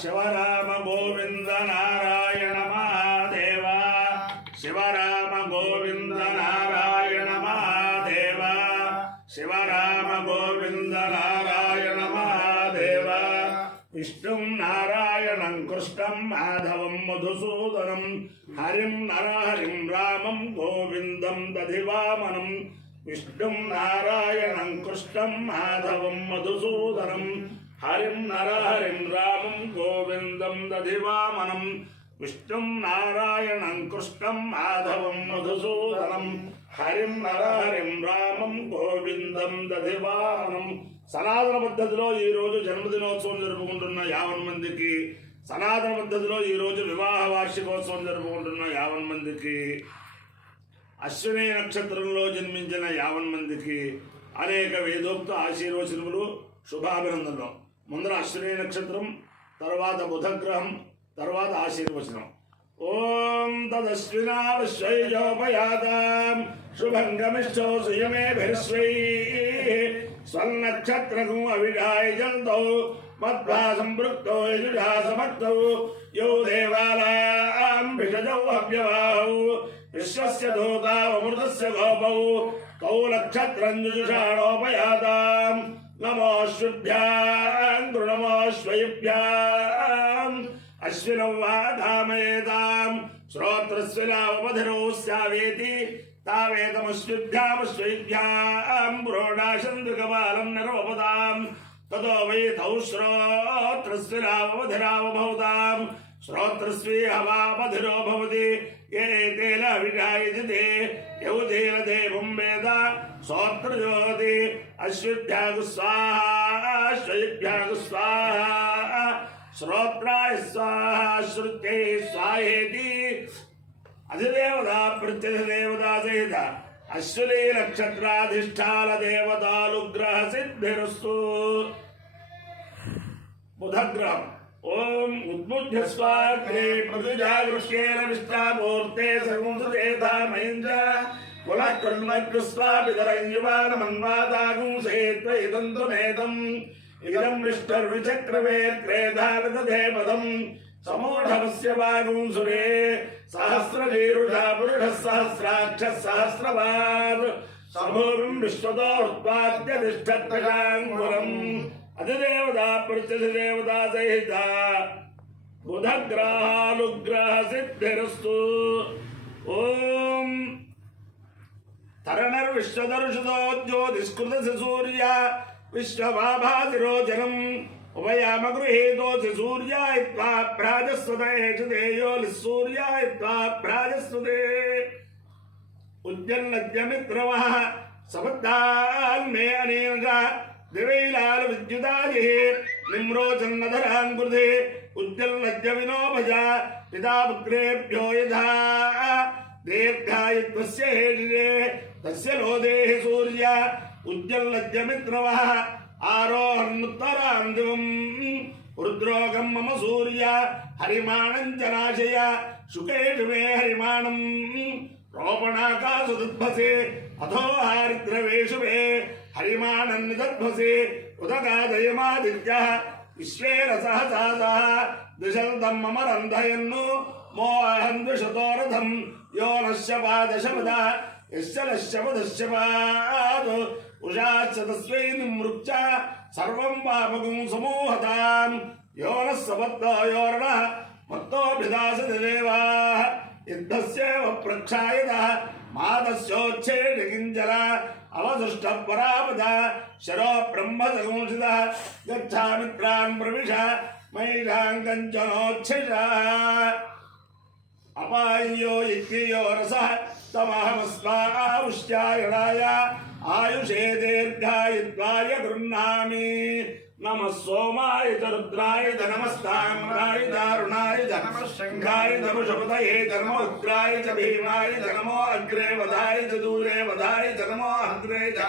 శివరామ గోవింద నారాయణ మహాదేవ శివరామ గోవింద నారాయణ మహాదేవ శివరామ గోవింద నారాయణ మహాదేవ విష్ణుం నారాయణం కృష్ణం మాధవం మధుసూదనం హరిం నరహరిం రామం గోవిందం దధివామనం విష్ణుం నారాయణం కృష్ణం మాధవం మధుసూదనం హరిం నరహరిం రామం గోవిందం దధివామనం విష్ణుం నారాయణం కృష్ణం మాధవం మధుసూదనం హరిం నరహరిం రామం గోవిందం దధివామనం. సనాతన పద్ధతిలో ఈరోజు జన్మదినోత్సవం జరుపుకుంటున్న 50 మందికి, సనాతన పద్ధతిలో ఈరోజు వివాహ వార్షికోత్సవం జరుపుకుంటున్న 50 మందికి, అశ్విని నక్షత్రంలో జన్మించిన 50 మందికి అనేక వేదోక్త ఆశీర్వచనములు, శుభాభినందనలు. ముందర అశ్విని నక్షత్రం, తర్వాత బుధగ్రహం, తర్వాత ఆశీర్వచనం. ఓం తదశ్వినా విశ్వైజోపయాతాం శుభంగమిష్టో సుయమేభిర్స్వై స్వన్నక్షత్రము అవిడాయ జంతౌ మధ్వా సంపృక్తో యజుషా సమర్థౌ యో దేవాలయాం భిషజౌ హవ్యవాహౌ విశ్వస్య దూతావమృతస్య గోపౌ కౌ నక్షత్రం యజుషాణోపయాతాం నమోశ్వభ్యాం నమోశ్వయుభ్యాం అశ్వినౌ వా ధామయేతాం శ్రోత్రస్వినావమధిరో స్యావేతి తావేతమశ్విభ్యామశ్వైభ్యాం పురోడాశందుకపాలం నిరోపదాం తతో వై తౌ శ్రోత్రస్వినావమధిరావభౌతాం శ్రోత్రస్వీ హవామధిరో భవతి ఏతేన విజాయజతే యౌతేన దేవం వేద శ్రోత్రజ్యోతి అశ్విభ్యాగు స్వాహా అశ్వైభ్యాగు స్వాహా శ్రోత్రాయ స్వాహా శ్రుత్యై స్వాహేతి. అధిదేవత ప్రత్యధిదేవతా సహిత అశ్విని నక్షత్రాధిష్టాన దేవతానుగ్రహ సిద్ధిరస్తు. బుధగ్రహం. ఓం ఉద్ముధ్య స్వాగ్రే ప్రతిజాగృష్యేన విష్టామూర్తే సర్వంసుదేధామయంజ కులకృష్ణస్వాపితరంజువానమన్వాదాగుంసేత్వైదంతునేతం ఇదం విష్ణుర్విచక్రమే త్రేధానదేపదం సమూఢమస్య వాగుంసురే సహస్రశీరుషా పురుషः సహస్రాక్షः సహస్రవాద్ సమూలం విశ్వతో ఉత్పాద్య తిష్టత్రకాంగురం. అధిదేవతా ప్రత్యధిదేవతా సహిత బుధగ్రహానుగ్రహ సిద్ధిరస్తు. ఓం తరణర్ విశ్వదర్శుతో జ్యోతిష్కృత సూర్య విశ్వమాభాతిరోచనం ఉభయామ గృహేతోసి సూర్యాయిత్వా ప్రాజస్వతే దేయో సూర్యాయిత్వా ప్రాజస్వతే ఉజ్జన్నద్యమిత్రవః సబద్ధాన్మే అనేన దివైలాల విద్యుదాది నిమ్రోచన్నధరాంకృతే ఉజ్జన్నద్య వినోభజ పితా పుత్రేభ్యో యథా దీర్ఘాయుత్వస్య హేషిరే తస్య లోదేహి సూర్య ఉజ్జన్నద్యమిత్రవః ఆరోహన్నుత్తరాం దివం రుద్రోగం మమ సూర్య హరిమాణం జనాశయ శుకేషు మే హరిమాణం రోపణాకాసు దుద్భసే అథో హారిద్రవేషు మే హరిమాణం నిదద్భసే ఉదగాదయమాదిత్య విశ్వేన సహసాసా దిశల్తం మమ రంధయన్ను మోహం ద్విషతోరథం యో నశ్య పాదశపద యస్య నశ్య పదశ్య పాద్ ఉషాచ్చ తస్వై నిమృత్య సర్వం పాపకం సమూహతాం యో నః సపత్తో యోర్ణః మత్తోభిదాసతి దేవాః యుద్ధస్యేవ ప్రక్షాయత మాదస్యోచ్ఛేది కించన అవదుష్ట పరాపద శరో బ్రహ్మసంసిత గచ్ఛామిత్రాన్ ప్రవిశ మైరాంగంచనోచ్ఛిష అపాయ్యో యజ్ఞయో రసః తమహమస్మావుష్యాయణాయ ఆయుషే దీర్ఘాయుత్వాయ గృహ్ణామి. నమః సోమాయ చ రుద్రాయ చ నమస్తామ్రాయ చ అరుణాయ చ నమః శంఖాయ చ వృషపతయే చ నమో ఉగ్రాయ చ భీమాయ చ నమో అగ్రే వదాయ చ దూరే వదాయ చ నమో అగ్రే చ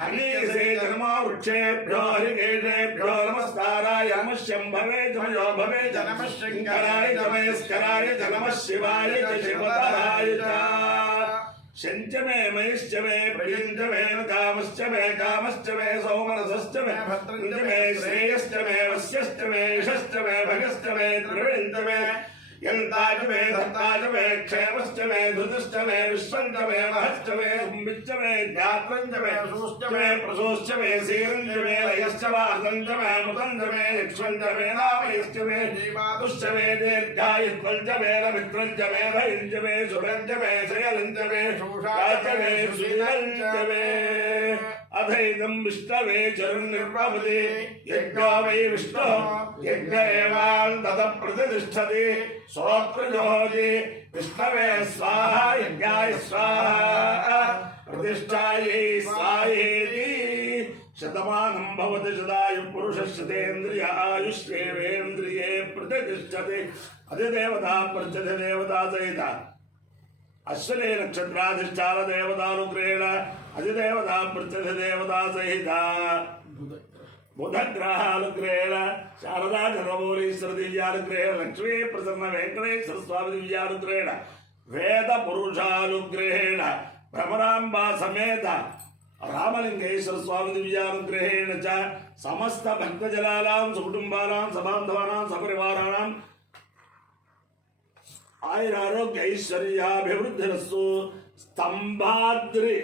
హనీయసే చ నమో వృక్షేభ్యో హరికేశేభ్యో నమస్కారాయ నమః శంభవే చ మయో భవే చ నమః శంకరాయ చ మయస్కరాయ చ నమః శివాయ చ శివతరాయ చ शञ्च मे मयश्च मे प्रियञ्च मे कामश्च मे सौमनसश्च मे भद्रञ्च मे श्रेयश्च मे वस्यश्च मे यशश्च मे भगश्च मे द्रविणञ्च मे यन्ताच मे धत्ताच मे क्षेमश्च मे धृतश्च मे विश्वञ्च मे महश्च मे कुम्भिश्च मे ज्ञात्रञ्च मे सूश्च मे प्रसूश्च मे सीरञ्च मे लयश्च वार्धञ्च मे मुतञ्च मे यक्ष्वञ्च मे नामयश्च मे जीवातुश्च मे दीर्घायुत्वञ्च मे लमित्रञ्च मे भयञ्च मे सुरञ्च मे श्रियलञ्च मे शोषाच मे सुरीलञ्च मे अथैदं विष्णवे चरुर्निर्वपति यज्ञो वै विष्णो यज्ञ एवान्ततः प्रतिष्ठति सोऽप्रजोति विष्णवे स्वाहा यज्ञाय स्वाहा प्रतिष्ठायै स्वाहेति शतमानं भवति शतायुः पुरुषः शतेन्द्रिय आयुष्येवेन्द्रिये प्रतिष्ठति अधिदेवता प्रत्यधि देवता सहिता अश्विनी नक्षत्राधिष्ठान देवतानुग्रहेण अधिदेवता प्रत्यधिदेवता सहिता बुधग्रहानुग्रहेण शारदा चन्द्रमौलीश्वर दिव्यानुग्रहेण लक्ष्मी प्रसन्न वेंकटेश्वर स्वामी दिव्यानुग्रहेण वेद पुरुषानुग्रहेण भ्रमराम्बा समेत रामलिंगेश्वर स्वामी दिव्यानुग्रहेण च समस्त भक्तजनानां सुकुटुम्बानां सबान्धवानां सपरिवाराणां आयुरारोग्य ऐश्वर्याभिवृद्धिरस्तु स्तंभाद्रि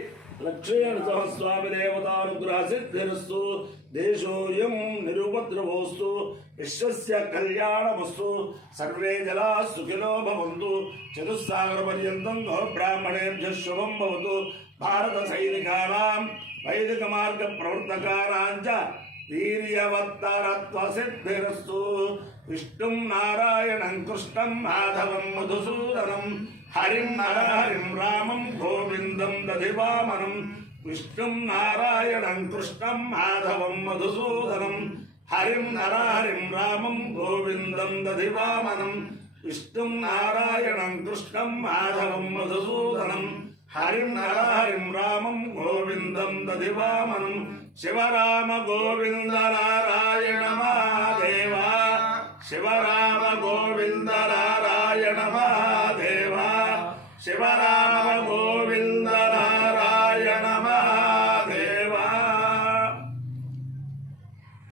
लक्ष्मीण स्वामी देवतानुग्रह सिद्धिरस्तु देशोऽयं निरुपद्रवोस्तु विश्वस्य कल्याणमस्तु सर्वे जनाः सुखिनो भवन्तु चतुस्सागरपर्यन्तं ब्राह्मणेभ्यः शुभं भवतु भारत सैनिकानां वैदिक मार्ग प्रवर्तकानां च वीर्यवत्तरत्वसिद्धिरस्तु विष्णुं नारायणं कृष्णं माधवं मधुसूदनं हरिं नरहरिं रामं गोविन्दं दधिवामनं विष्णुं नारायणं कृष्णं माधवं मधुसूदनं हरिं नरहरिं रामं गोविन्दं दधिवामनं विष्णुं नारायणं कृष्णं माधवं मधुसूदनं हरिं नरहरिं रामं गोविन्दं दधिवामनं शिवराम गोविन्द नारायण महादेव शिवराम गोविन्द नारायण महादेव शिवराम